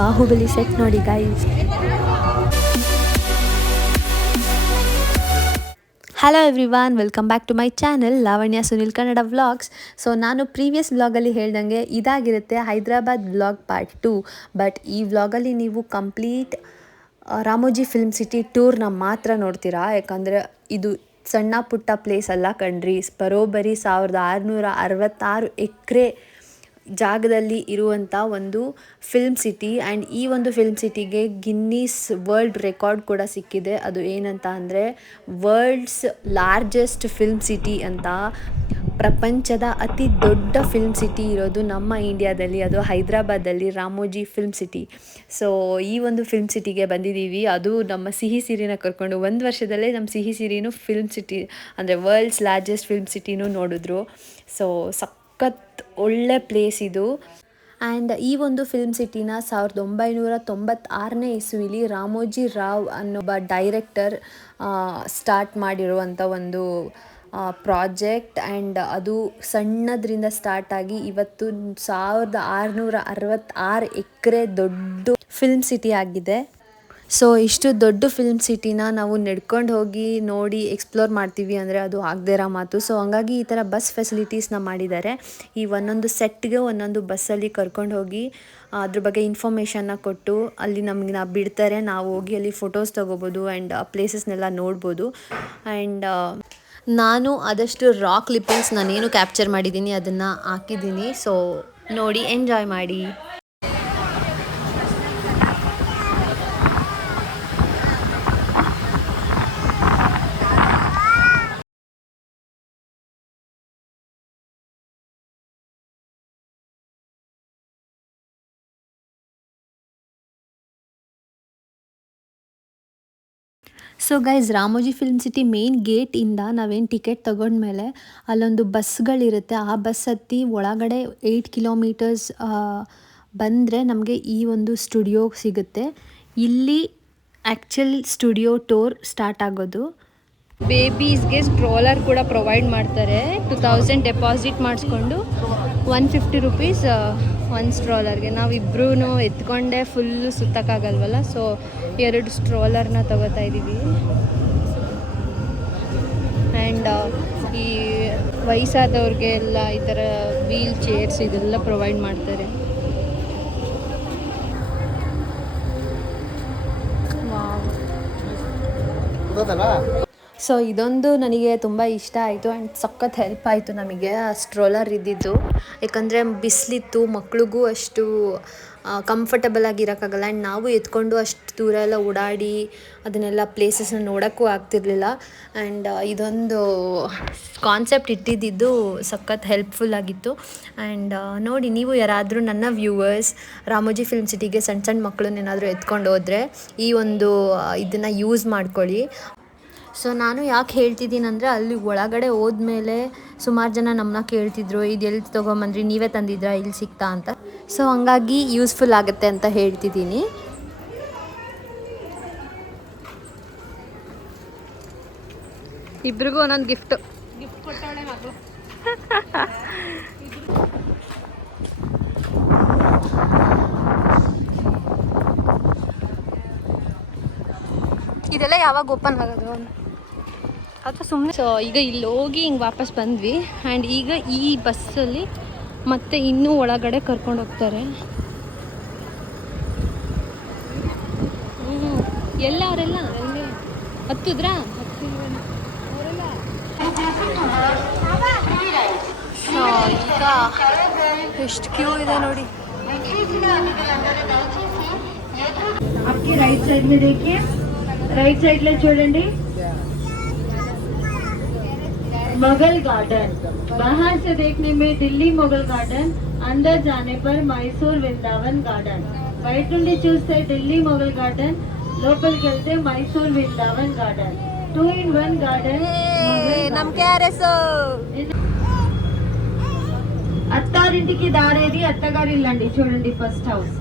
Bahubali set ನೋಡಿ guys. Hello everyone, welcome back to my channel Lavanya Sunil Kannada vlogs. So ನಾನು previous ವ್ಲಾಗಲ್ಲಿ ಹೇಳ್ದಂಗೆ ಇದಾಗಿರುತ್ತೆ ಹೈದ್ರಾಬಾದ್ ವ್ಲಾಗ್ ಪಾರ್ಟ್ 2. ಬಟ್ ಈ ವ್ಲಾಗಲ್ಲಿ ನೀವು ಕಂಪ್ಲೀಟ್ ರಾಮೋಜಿ ಫಿಲ್ಮ್ ಸಿಟಿ ಟೂರ್ನ ಮಾತ್ರ ನೋಡ್ತೀರಾ. ಯಾಕಂದರೆ ಇದು ಸಣ್ಣ ಪುಟ್ಟ ಪ್ಲೇಸ್ ಅಲ್ಲ ಕಣ್ರಿ, ಬರೋಬ್ಬರಿ 1666 ಎಕರೆ ಜಾಗದಲ್ಲಿ ಇರುವಂಥ ಒಂದು ಫಿಲ್ಮ್ ಸಿಟಿ. ಆ್ಯಂಡ್ ಈ ಒಂದು ಫಿಲ್ಮ್ ಸಿಟಿಗೆ ಗಿನ್ನೀಸ್ ವರ್ಲ್ಡ್ ರೆಕಾರ್ಡ್ ಕೂಡ ಸಿಕ್ಕಿದೆ. ಅದು ಏನಂತ ಅಂದರೆ ವರ್ಲ್ಡ್ಸ್ ಲಾರ್ಜೆಸ್ಟ್ ಫಿಲ್ಮ್ ಸಿಟಿ ಅಂತ. ಪ್ರಪಂಚದ ಅತಿ ದೊಡ್ಡ ಫಿಲ್ಮ್ ಸಿಟಿ ಇರೋದು ನಮ್ಮ ಇಂಡಿಯಾದಲ್ಲಿ, ಅದು ಹೈದ್ರಾಬಾದಲ್ಲಿ ರಾಮೋಜಿ ಫಿಲ್ಮ್ ಸಿಟಿ. ಸೊ ಈ ಒಂದು ಫಿಲ್ಮ್ ಸಿಟಿಗೆ ಬಂದಿದ್ದೀವಿ. ಅದು ನಮ್ಮ ಸಿಹಿ ಸಿರಿನ ಕರ್ಕೊಂಡು, ಒಂದು ವರ್ಷದಲ್ಲೇ ನಮ್ಮ ಸಿಹಿ ಸಿರಿನೂ ಫಿಲ್ಮ್ ಸಿಟಿ ಅಂದರೆ ವರ್ಲ್ಡ್ಸ್ ಲಾರ್ಜೆಸ್ಟ್ ಫಿಲ್ಮ್ ಸಿಟಿನೂ ನೋಡಿದ್ರು. ಸೊ ಸಖತ್ ಒಳ್ಳೆ ಪ್ಲೇಸ್ ಇದು. ಆ್ಯಂಡ್ ಈ ಒಂದು ಫಿಲ್ಮ್ ಸಿಟಿನ 1996ನೇ ಇಸ್ವಿಲಿ ರಾಮೋಜಿ ರಾವ್ ಅನ್ನೊಬ್ಬ ಡೈರೆಕ್ಟರ್ ಸ್ಟಾರ್ಟ್ ಮಾಡಿರುವಂಥ ಒಂದು ಪ್ರಾಜೆಕ್ಟ್. ಆ್ಯಂಡ್ ಅದು ಸಣ್ಣದ್ರಿಂದ ಸ್ಟಾರ್ಟ್ ಆಗಿ ಇವತ್ತು 1666 ಎಕರೆ ದೊಡ್ಡ ಫಿಲ್ಮ್ ಸಿಟಿ ಆಗಿದೆ. ಸೊ ಇಷ್ಟು ದೊಡ್ಡ ಫಿಲ್ಮ್ ಸಿಟಿನ ನಾವು ನಡ್ಕೊಂಡು ಹೋಗಿ ನೋಡಿ ಎಕ್ಸ್ಪ್ಲೋರ್ ಮಾಡ್ತೀವಿ ಅಂದರೆ ಅದು ಆಗದೇ ಇರೋ ಮಾತು. ಸೊ ಹಂಗಾಗಿ ಈ ಥರ ಬಸ್ ಫೆಸಿಲಿಟೀಸ್ನ ಮಾಡಿದ್ದಾರೆ. ಈ ಒಂದೊಂದು ಸೆಟ್ಗೆ ಒಂದೊಂದು ಬಸ್ಸಲ್ಲಿ ಕರ್ಕೊಂಡು ಹೋಗಿ ಅದ್ರ ಬಗ್ಗೆ ಇನ್ಫಾರ್ಮೇಷನ್ನ ಕೊಟ್ಟು ಅಲ್ಲಿ ನಮಗೆ ಬಿಡ್ತಾರೆ. ನಾವು ಹೋಗಿ ಅಲ್ಲಿ ಫೋಟೋಸ್ ತೊಗೋಬೋದು ಆ್ಯಂಡ್ ಪ್ಲೇಸಸ್ನೆಲ್ಲ ನೋಡ್ಬೋದು. ಆ್ಯಂಡ್ ನಾನು ಆದಷ್ಟು ರಾಕ್ ಕ್ಲಿಪ್ಪಿಂಗ್ಸ್ ನಾನೇನು ಕ್ಯಾಪ್ಚರ್ ಮಾಡಿದ್ದೀನಿ ಅದನ್ನು ಹಾಕಿದ್ದೀನಿ. ಸೊ ನೋಡಿ ಎಂಜಾಯ್ ಮಾಡಿ. So guys, Ramoji film city main ಗೇಟಿಂದ ನಾವೇನು ಟಿಕೆಟ್ ತೊಗೊಂಡ್ಮೇಲೆ ಅಲ್ಲೊಂದು ಬಸ್ಗಳಿರುತ್ತೆ. ಆ ಬಸ್ ಹತ್ತಿ ಒಳಗಡೆ 8 ಕಿಲೋಮೀಟರ್ಸ್ ಬಂದರೆ ನಮಗೆ ಈ ಒಂದು ಸ್ಟುಡಿಯೋ ಸಿಗುತ್ತೆ. ಇಲ್ಲಿ ಆ್ಯಕ್ಚುಲ್ ಸ್ಟುಡಿಯೋ ಟೂರ್ ಸ್ಟಾರ್ಟ್ ಆಗೋದು. ಬೇಬೀಸ್ಗೆ ಸ್ಟ್ರೋಲರ್ ಕೂಡ ಪ್ರೊವೈಡ್ ಮಾಡ್ತಾರೆ. 2000 ಡೆಪಾಸಿಟ್ ಮಾಡಿಸ್ಕೊಂಡು 150 ರುಪೀಸ್ ಒಂದು ಸ್ಟ್ರೋಲರ್ಗೆ. ನಾವಿಬ್ರೂ ಎತ್ಕೊಂಡೆ ಫುಲ್ಲು ಸುತ್ತಕ್ಕಾಗಲ್ವಲ್ಲ, ಸೊ 2 ಸ್ಟ್ರೋಲರ್ನ ತಗೋತಾ ಇದ್ದೀವಿ. ಆ್ಯಂಡ್ ಈ ವಯಸ್ಸಾದವ್ರಿಗೆ ಎಲ್ಲ ಈ ಥರ ವೀಲ್ ಚೇರ್ಸ್ ಇದೆಲ್ಲ ಪ್ರೊವೈಡ್ ಮಾಡ್ತಾರೆ. ಸೊ ಇದೊಂದು ನನಗೆ ತುಂಬ ಇಷ್ಟ ಆಯಿತು ಆ್ಯಂಡ್ ಸಖತ್ ಹೆಲ್ಪ್ ಆಯಿತು ನಮಗೆ ಆ ಸ್ಟ್ರೋಲರ್ ಇದ್ದಿದ್ದು. ಯಾಕಂದರೆ ಬಿಸಿಲಿತ್ತು, ಮಕ್ಳಿಗೂ ಅಷ್ಟು ಕಂಫರ್ಟಬಲ್ ಆಗಿರೋಕ್ಕಾಗಲ್ಲ. ಆ್ಯಂಡ್ ನಾವು ಎತ್ಕೊಂಡು ಅಷ್ಟು ದೂರ ಎಲ್ಲ ಓಡಾಡಿ ಅದನ್ನೆಲ್ಲ ಪ್ಲೇಸಸ್ನ ನೋಡೋಕ್ಕೂ ಆಗ್ತಿರ್ಲಿಲ್ಲ. ಆ್ಯಂಡ್ ಇದೊಂದು ಕಾನ್ಸೆಪ್ಟ್ ಇಟ್ಟಿದ್ದು ಸಖತ್ ಹೆಲ್ಪ್ಫುಲ್ ಆಗಿತ್ತು. ಆ್ಯಂಡ್ ನೋಡಿ, ನೀವು ಯಾರಾದರೂ ನನ್ನ ವ್ಯೂವರ್ಸ್ ರಾಮೋಜಿ ಫಿಲ್ಮ್ ಸಿಟಿಗೆ ಸಣ್ಣ ಸಣ್ಣ ಮಕ್ಕಳನ್ನೇನಾದರೂ ಎತ್ಕೊಂಡು ಹೋದರೆ ಈ ಒಂದು ಇದನ್ನು ಯೂಸ್ ಮಾಡ್ಕೊಳ್ಳಿ. ಸೊ ನಾನು ಯಾಕೆ ಹೇಳ್ತಿದ್ದೀನಿ ಅಂದರೆ, ಅಲ್ಲಿ ಒಳಗಡೆ ಹೋದ್ಮೇಲೆ ಸುಮಾರು ಜನ ನಮ್ಮನ್ನ ಕೇಳ್ತಿದ್ರು, ಇದು ಎಲ್ಲಿ ತೊಗೊಂಬಂದ್ರಿ, ನೀವೇ ತಂದಿದ್ರಾ, ಇಲ್ಲಿ ಸಿಗ್ತಾ ಅಂತ. ಸೊ ಹಂಗಾಗಿ ಯೂಸ್ಫುಲ್ ಆಗುತ್ತೆ ಅಂತ ಹೇಳ್ತಿದ್ದೀನಿ. ಇಬ್ರಿಗೂ ಒಂದೊಂದು ಗಿಫ್ಟ್ ಕೊಟ್ಟವಳೆ ಮಗಳು. ಇದೆಲ್ಲ ಯಾವಾಗ ಓಪನ್ ಆಗೋದು ಅಥವಾ ಸುಮ್ಮನೆ? ಸೊ ಈಗ ಇಲ್ಲಿ ಹೋಗಿ ಹಿಂಗೆ ವಾಪಸ್ ಬಂದ್ವಿ. ಆ್ಯಂಡ್ ಈಗ ಈ ಬಸ್ಸಲ್ಲಿ ಮತ್ತೆ ಇನ್ನೂ ಒಳಗಡೆ ಕರ್ಕೊಂಡು ಹೋಗ್ತಾರೆ. ಎಲ್ಲ ಅವರೆಲ್ಲ ಹತ್ತಿದ್ರಾ? ಸೊ ಈಗ ಎಷ್ಟು ಕ್ಯೂ ಇದೆ ನೋಡಿ. आपकी राइट साइड में देखिए, राइट साइड में చూడండి, मुगल गार्डन. बाहर से देखने में दिल्ली मुगल गार्डन, अंदर जाने पर मैसूर वृंदावन गार्डन. బయట నుండి చూస్తే ఢిల్లీ మొగల్ గార్డెన్, లోపలికి వెళ్తే Mysore Vrindavan garden. 2 in 1 garden. ನಮ್ಗೆ RS అత్తారింటికి దారేది అత్తగారి ఇల్లండి. చూడండి ఫస్ట్ హౌస్.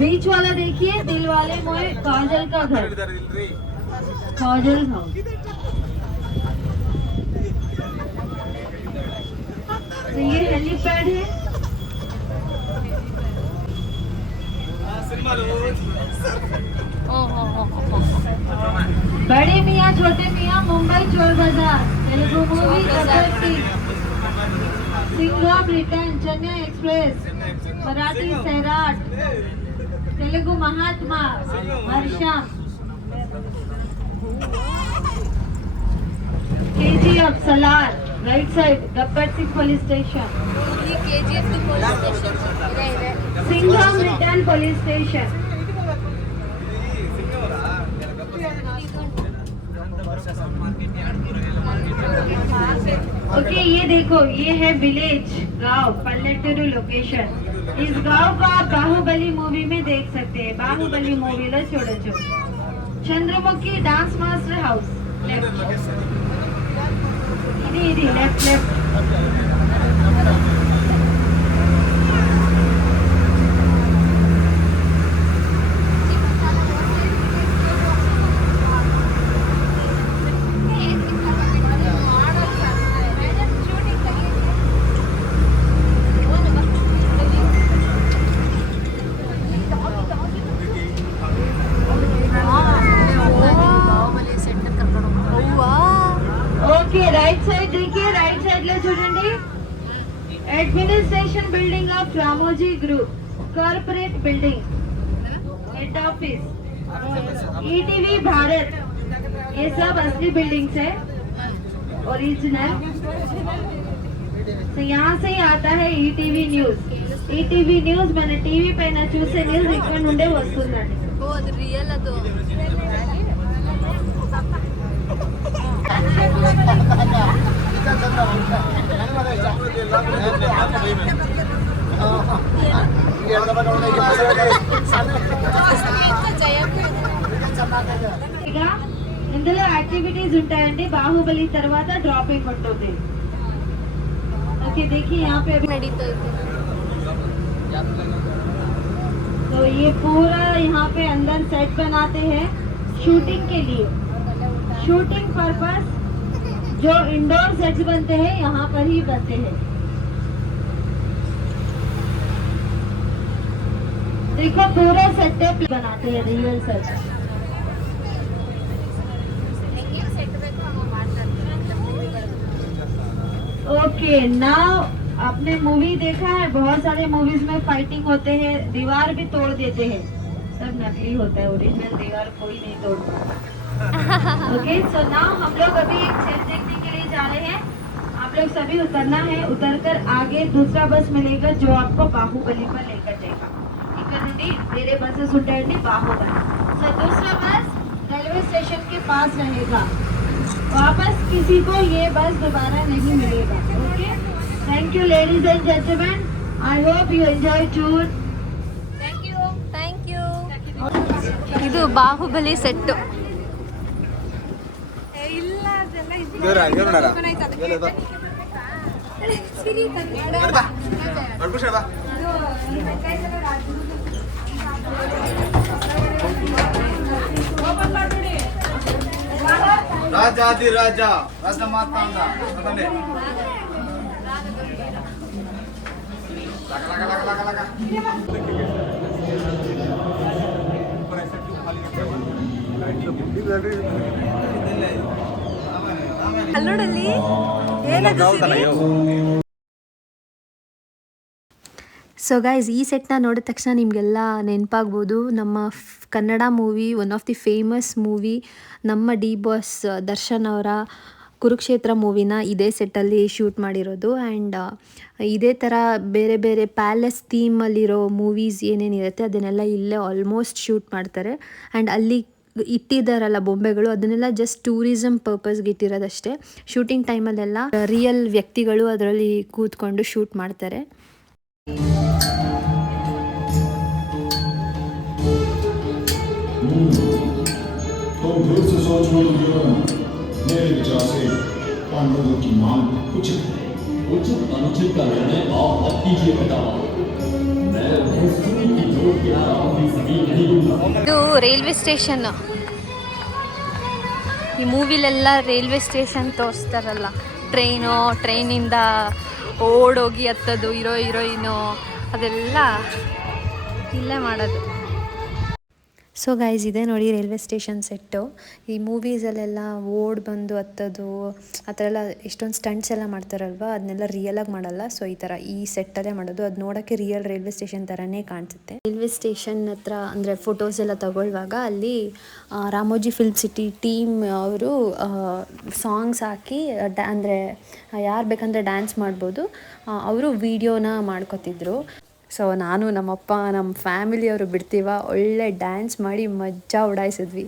बीच वाला देखिए, दिल वाले मोए काजल का घर, काजल हाउस. तो ये हेलीपैड है. बड़े मियाँ छोटे मियाँ Mumbai Chor Bazaar Telugu movie Gabbar Singh Singham return Chennai express Marathi Sairat Telugu Mahatma हर्षम KGF Salaar right side Gabbar Singh police station Singham return police station okay ये देखो ये है विलेज गांव पल्लेटूरू लोकेशन इस गांव को आप बाहुबली मूवी में देख सकते हैं बाहुबली मूवी लो చూడొచ్చు Chandramukhi dance master house left ఇది left left okay right side देखिए राइट साइड లో చూడండి administration building of Ramoji group corporate building head office ETV Bharat ये सब असली बिल्डिंग्स है ओरिजिनल तो यहाँ से ही आता है ईटीवी न्यूज मैंने टीवी పైన చూసే న్యూస్ ఇక్కడ నుండే వస్తుందండి ఓ అది రియల్ ಅದು ఇందులో యాక్టివిటీస్ ఉంటాయండి బాహుబలి తర్వాత డ్రాపింగ్ ఉంటుంది ओके देखिए यहाँ पे अभी ನಡೀತಾ ಇದೆ तो ये पूरा यहाँ पे अंदर सेट बनाते हैं शूटिंग के लिए शूटिंग पर्पस जो इंडोर सेट्स बनते हैं यहाँ पर ही बनते हैं देखो पूरा सेटअप बनाते हैं रियल सेट ओके नाउ आपने मूवी देखा है बहुत सारे मूवीज में फाइटिंग होते हैं दीवार भी तोड़ देते हैं सब नकली होता है ओरिजिनल दीवार कोई नहीं तोड़ता ओके सो नाउ हम लोग अभी एक सेट देखने के लिए जा रहे हैं आप लोग सभी उतरना है उतरकर आगे दूसरा बस मिलेगा जो आपको बाहुबली पर लेकर जाएगा ఇక్కడ నుండి వేరే बसेस ఉంటాయండి బాహుబలి सो दूसरा बस रेलवे स्टेशन के पास रहेगा वापस किसी को ये बस दोबारा नहीं मिलेगा okay thank you ladies and gentleman I hope you enjoy tour thank you ಇದು ಬಾಹುಬಲಿ ಸೆಟ್ ರಾಜಾದಿ ರಾಜ ರಾಜ ಮಾತಾಂಡ ಅದನ್ನೇ ಲಗ ಲಗ ಲಗ ಲಗ ಅಲ್ಲೋಡಲ್ಲಿ ಏನದು ಸೊ ಗೈಸ್ ಈ ಸೆಟ್ನ ನೋಡಿದ ತಕ್ಷಣ ನಿಮಗೆಲ್ಲ ನೆನಪಾಗ್ಬೋದು ನಮ್ಮ Kannada movie one of the famous movie ನಮ್ಮ ಡಿ ಬಾಸ್ ದರ್ಶನ್ ಅವರ ಕುರುಕ್ಷೇತ್ರ ಮೂವಿನ ಇದೇ ಸೆಟ್ಟಲ್ಲಿ ಶೂಟ್ ಮಾಡಿರೋದು ಆ್ಯಂಡ್ ಇದೇ ಥರ ಬೇರೆ ಬೇರೆ ಪ್ಯಾಲೇಸ್ ಥೀಮಲ್ಲಿರೋ ಮೂವೀಸ್ ಏನೇನಿರುತ್ತೆ ಅದನ್ನೆಲ್ಲ ಇಲ್ಲೇ ಆಲ್ಮೋಸ್ಟ್ ಶೂಟ್ ಮಾಡ್ತಾರೆ ಆ್ಯಂಡ್ ಅಲ್ಲಿ ಇಟ್ಟಿದ್ದಾರಲ್ಲ ಬೊಂಬೆಗಳು ಅದನ್ನೆಲ್ಲ ಜಸ್ಟ್ ಟೂರಿಸಮ್ ಪರ್ಪಸ್ಗೆ ಇಟ್ಟಿರೋದಷ್ಟೇ ಶೂಟಿಂಗ್ ಟೈಮಲ್ಲೆಲ್ಲ ರಿಯಲ್ ವ್ಯಕ್ತಿಗಳು ಅದರಲ್ಲಿ ಕೂತ್ಕೊಂಡು ಶೂಟ್ ಮಾಡ್ತಾರೆ तो फिर से सोच लो मेरे विचार से पांडवों की मांग उचित है उचित अनुचित का निर्णय आप मत कीजिए पिता मैं भोसड़ी की जोत गिरा रहा हूँ सभी नहीं दूंगा ಇದು ರೈಲ್ವೆ ಸ್ಟೇಷನ್ ಈ ಮೂವಿಲೆಲ್ಲ ರೈಲ್ವೆ ಸ್ಟೇಷನ್ ತೋರಿಸ್ತಾರಲ್ಲ ಟ್ರೈನಿಂದ ಓಡೋಗಿ ಹತ್ತೋದು ಹೀರೋಯಿನು ಅದೆಲ್ಲ ಇಲ್ಲೇ ಮಾಡೋದು ಸೊ ಗೈಸ್ ಇದೆ ನೋಡಿ ರೈಲ್ವೆ ಸ್ಟೇಷನ್ ಸೆಟ್ಟು. ಈ ಮೂವೀಸಲ್ಲೆಲ್ಲ ಓಡ್ ಬಂದು ಹತ್ತೋದು ಆ ಥರ ಎಲ್ಲ ಎಷ್ಟೊಂದು ಸ್ಟಂಟ್ಸ್ ಎಲ್ಲ ಮಾಡ್ತಾರಲ್ವ, ಅದನ್ನೆಲ್ಲ ರಿಯಲಾಗಿ ಮಾಡಲ್ಲ. ಸೊ ಈ ಥರ ಈ ಸೆಟ್ಟಲ್ಲೇ ಮಾಡೋದು. ಅದು ನೋಡೋಕ್ಕೆ ರಿಯಲ್ ರೈಲ್ವೆ ಸ್ಟೇಷನ್ ಥರನೇ ಕಾಣಿಸುತ್ತೆ. ರೈಲ್ವೆ ಸ್ಟೇಷನ್ ಹತ್ರ ಅಂದರೆ ಫೋಟೋಸ್ ಎಲ್ಲ ತಗೊಳ್ಳುವಾಗ ಅಲ್ಲಿ ರಾಮೋಜಿ ಫಿಲ್ಮ್ ಸಿಟಿ ಟೀಮ್ ಅವರು ಸಾಂಗ್ಸ್ ಹಾಕಿ ಅಂದರೆ ಯಾರು ಬೇಕಂದರೆ ಡ್ಯಾನ್ಸ್ ಮಾಡ್ಬೋದು, ಅವರು ವೀಡಿಯೋನ ಮಾಡ್ಕೊತಿದ್ರು. ಸೊ ನಾನು ನಮ್ಮಪ್ಪ ನಮ್ಮ ಫ್ಯಾಮಿಲಿಯವರು ಬಿಡ್ತೀವ ಒಳ್ಳೆ ಡ್ಯಾನ್ಸ್ ಮಾಡಿ ಮಜಾ ಉಡಾಯಿಸಿದ್ವಿ.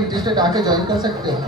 इंटरेस्टेड आके ज्वाइन कर सकते हो।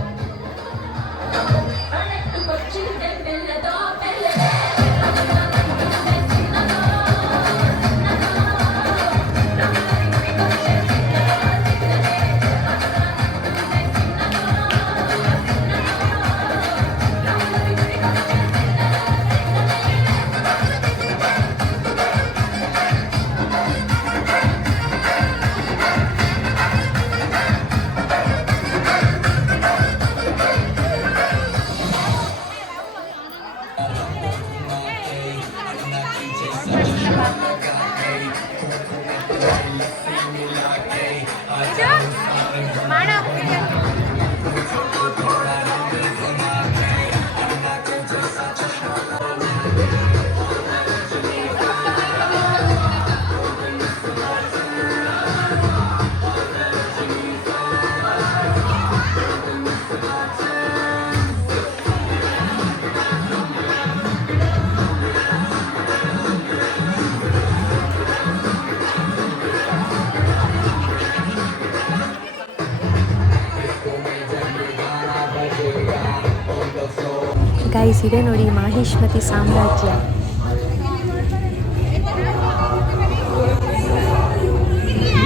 ಗೈಸ್ ಇದೆ ನೋಡಿ ಮಾಹಿಷ್ಮತಿ ಸಾಮ್ರಾಜ್ಯ.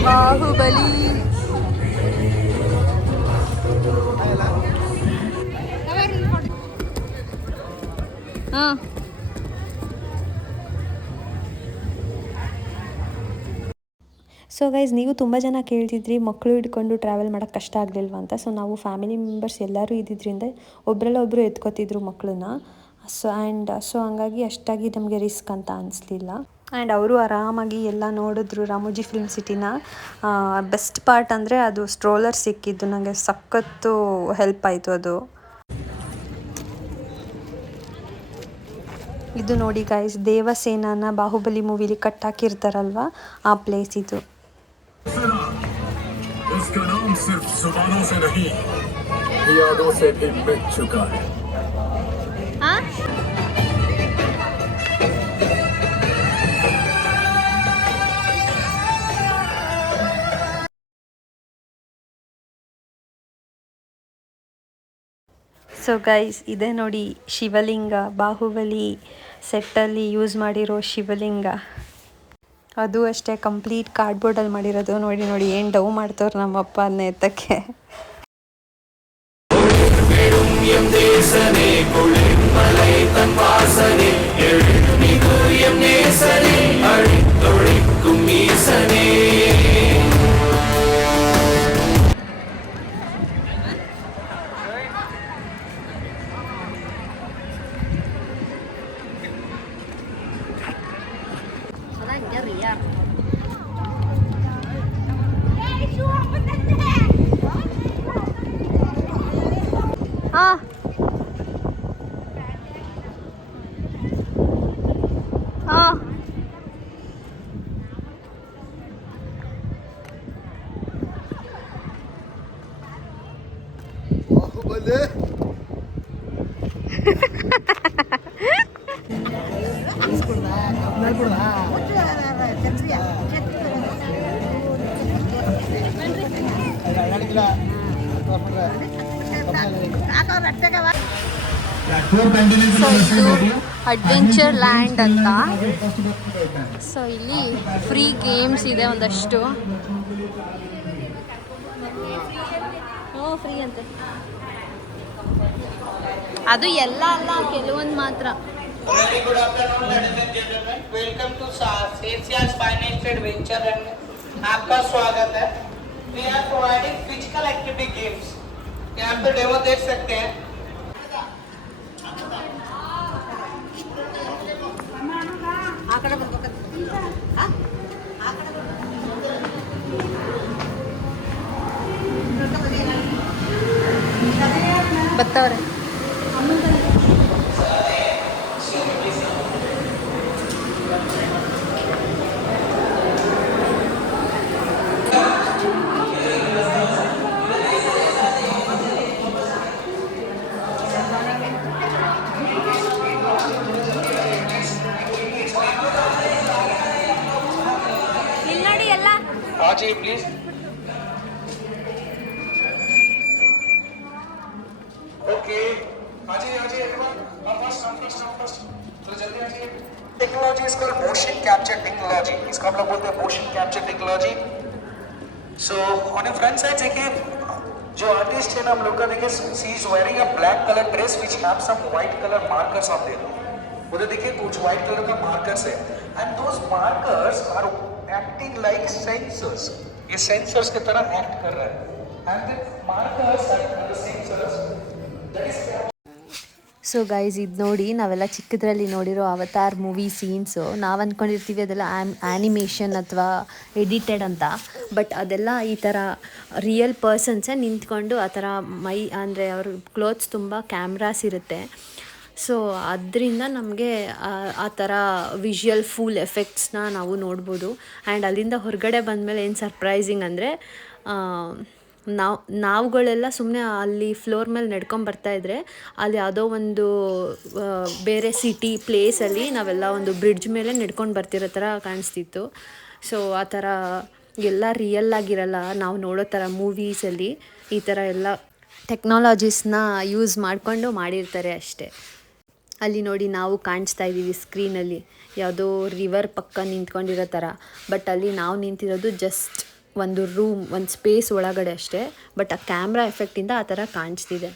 ಬಾಹುಬಲಿ. ಸೊ ಗೈಸ್ ನೀವು ತುಂಬ ಜನ ಕೇಳ್ತಿದ್ರಿ ಮಕ್ಕಳು ಹಿಡ್ಕೊಂಡು ಟ್ರಾವೆಲ್ ಮಾಡೋಕ್ಕೆ ಕಷ್ಟ ಆಗಲಿಲ್ವ ಅಂತ. ಸೊ ನಾವು ಫ್ಯಾಮಿಲಿ ಮೆಂಬರ್ಸ್ ಎಲ್ಲರೂ ಇದ್ದಿದ್ದರಿಂದ ಒಬ್ಬರಲ್ಲ ಒಬ್ಬರು ಎತ್ಕೋತಿದ್ರು ಮಕ್ಕಳನ್ನ. ಸೊ ಹಂಗಾಗಿ ಅಷ್ಟಾಗಿ ನಮಗೆ ರಿಸ್ಕ್ ಅಂತ ಅನಿಸ್ಲಿಲ್ಲ. ಆ್ಯಂಡ್ ಅವರು ಆರಾಮಾಗಿ ಎಲ್ಲ ನೋಡಿದ್ರು ರಾಮೋಜಿ ಫಿಲ್ಮ್ ಸಿಟಿನ. ಬೆಸ್ಟ್ ಪಾರ್ಟ್ ಅಂದರೆ ಅದು ಸ್ಟ್ರೋಲರ್ ಸಿಕ್ಕಿದ್ದು ನನಗೆ ಸಖತ್ತು ಹೆಲ್ಪ್ ಆಯಿತು ಅದು. ಇದು ನೋಡಿ ಗೈಸ್ ದೇವಸೇನಾನ ಬಾಹುಬಲಿ ಮೂವಿಲಿ ಕಟ್ಟಾಕಿರ್ತಾರಲ್ವ ಆ ಪ್ಲೇಸ್ ಇದು. उसका नाम सिर्फ जुबानों से नहीं यादों से भी मिट चुका है। ಸೊ ಗೈಸ್ ಇದೆ ನೋಡಿ ಶಿವಲಿಂಗ, ಬಾಹುಬಲಿ ಸೆಟ್ಟಲ್ಲಿ ಯೂಸ್ ಮಾಡಿರೋ ಶಿವಲಿಂಗ. ಅದು ಅಷ್ಟೇ ಕಂಪ್ಲೀಟ್ ಕಾರ್ಡ್ಬೋರ್ಡಲ್ಲಿ ಮಾಡಿರೋದು. ನೋಡಿ ಏನು ಡವ್ ಮಾಡ್ತವ್ರು ನಮ್ಮಪ್ಪ ಅದನ್ನ ಎತ್ತಕ್ಕೆ. எம் நேசனே அழித்தொழிக்கும் ஈசனே ಸೊ ಇದು ಅಡ್ವೆಂಚರ್ ಲ್ಯಾಂಡ್ ಅಂತ. ಸೊ ಇಲ್ಲಿ ಫ್ರೀ ಗೇಮ್ಸ್ ಇದೆ ಒಂದಷ್ಟು. ಫ್ರೀ ಅಂತೆ, ಅದು ಎಲ್ಲ ಅಲ್ಲ, ಕೆಲವೊಂದು ಮಾತ್ರ. Very good afternoon, ladies and gentlemen. Welcome to Seychelles Finest Adventure and आपका स्वागत है. We are providing physical activity games. यहाँ पे डेमो देख सकते हैं. ಬತ್ತವ್ರೆ. ಇಲ್ಲಿ ನೋಡಿ ಎಲ್ಲ. आजी प्लीज. Okay. आजी everyone. First. चलो जल्दी आजी. Technology is called motion capture technology. इसको हम लोग बोलते हैं motion capture technology. So on your front side देखिए जो आर्टिस्ट है ना हम लोग का देखिए she is wearing a black color dress which have some white color markers on there. उधर देखिए कुछ white color का markers है and those markers are acting like sensors. ये sensors की तरह act कर रहा है and the markers and the sensors that is. So guys, ಇದು ನೋಡಿ, ನಾವೆಲ್ಲ ಚಿಕ್ಕದ್ರಲ್ಲಿ ನೋಡಿರೋ ಅವತಾರ್ ಮೂವಿ ಸೀನ್ಸು. ನಾವು ಅಂದ್ಕೊಂಡಿರ್ತೀವಿ ಅದೆಲ್ಲ ಆ್ಯನಿಮೇಷನ್ ಅಥವಾ ಎಡಿಟೆಡ್ ಅಂತ. ಬಟ್ ಅದೆಲ್ಲ ಈ ಥರ ರಿಯಲ್ ಪರ್ಸನ್ಸೇ ನಿಂತ್ಕೊಂಡು ಆ ಥರ ಅಂದರೆ ಅವ್ರ ಕ್ಲೋತ್ಸ್ ತುಂಬ ಕ್ಯಾಮ್ರಾಸ್ ಇರುತ್ತೆ. ಸೊ ಅದರಿಂದ ನಮಗೆ ಆ ಥರ ವಿಷುವಲ್ ಫುಲ್ ಎಫೆಕ್ಟ್ಸ್ನ ನಾವು ನೋಡ್ಬೋದು. ಆ್ಯಂಡ್ ಅಲ್ಲಿಂದ ಹೊರಗಡೆ ಬಂದಮೇಲೆ ಏನು ಸರ್ಪ್ರೈಸಿಂಗ್ ಅಂದರೆ, ನಾವುಗಳೆಲ್ಲ ಸುಮ್ಮನೆ ಅಲ್ಲಿ ಫ್ಲೋರ್ ಮೇಲೆ ನಡ್ಕೊಂಬರ್ತಾಯಿದ್ರೆ ಅಲ್ಲಿ ಯಾವುದೋ ಒಂದು ಬೇರೆ ಸಿಟಿ ಪ್ಲೇಸಲ್ಲಿ ನಾವೆಲ್ಲ ಒಂದು ಬ್ರಿಡ್ಜ್ ಮೇಲೆ ನಡ್ಕೊಂಡು ಬರ್ತಿರೋ ಥರ ಕಾಣಿಸ್ತಿತ್ತು. ಸೊ ಆ ಥರ ಎಲ್ಲ ರಿಯಲ್ ಆಗಿರಲ್ಲ, ನಾವು ನೋಡೋ ಥರ ಮೂವೀಸಲ್ಲಿ ಈ ಥರ ಎಲ್ಲ ಟೆಕ್ನಾಲಜೀಸ್ನ ಯೂಸ್ ಮಾಡಿಕೊಂಡು ಮಾಡಿರ್ತಾರೆ ಅಷ್ಟೇ. ಅಲ್ಲಿ ನೋಡಿ, ನಾವು ಕಾಣಿಸ್ತಾ ಇದ್ದೀವಿ ಸ್ಕ್ರೀನಲ್ಲಿ ಯಾವುದೋ ರಿವರ್ ಪಕ್ಕ ನಿಂತ್ಕೊಂಡಿರೋ ಥರ. ಬಟ್ ಅಲ್ಲಿ ನಾವು ನಿಂತಿರೋದು ಜಸ್ಟ್ ಒಂದು ರೂಮ್, ಒಂದು ಸ್ಪೇಸ್ ಒಳಗಡೆ ಅಷ್ಟೇ. ಬಟ್ ಆ ಕ್ಯಾಮ್ರಾ ಎಫೆಕ್ಟಿಂದ ಆ ಥರ ಕಾಣಿಸ್ತಿದೆ.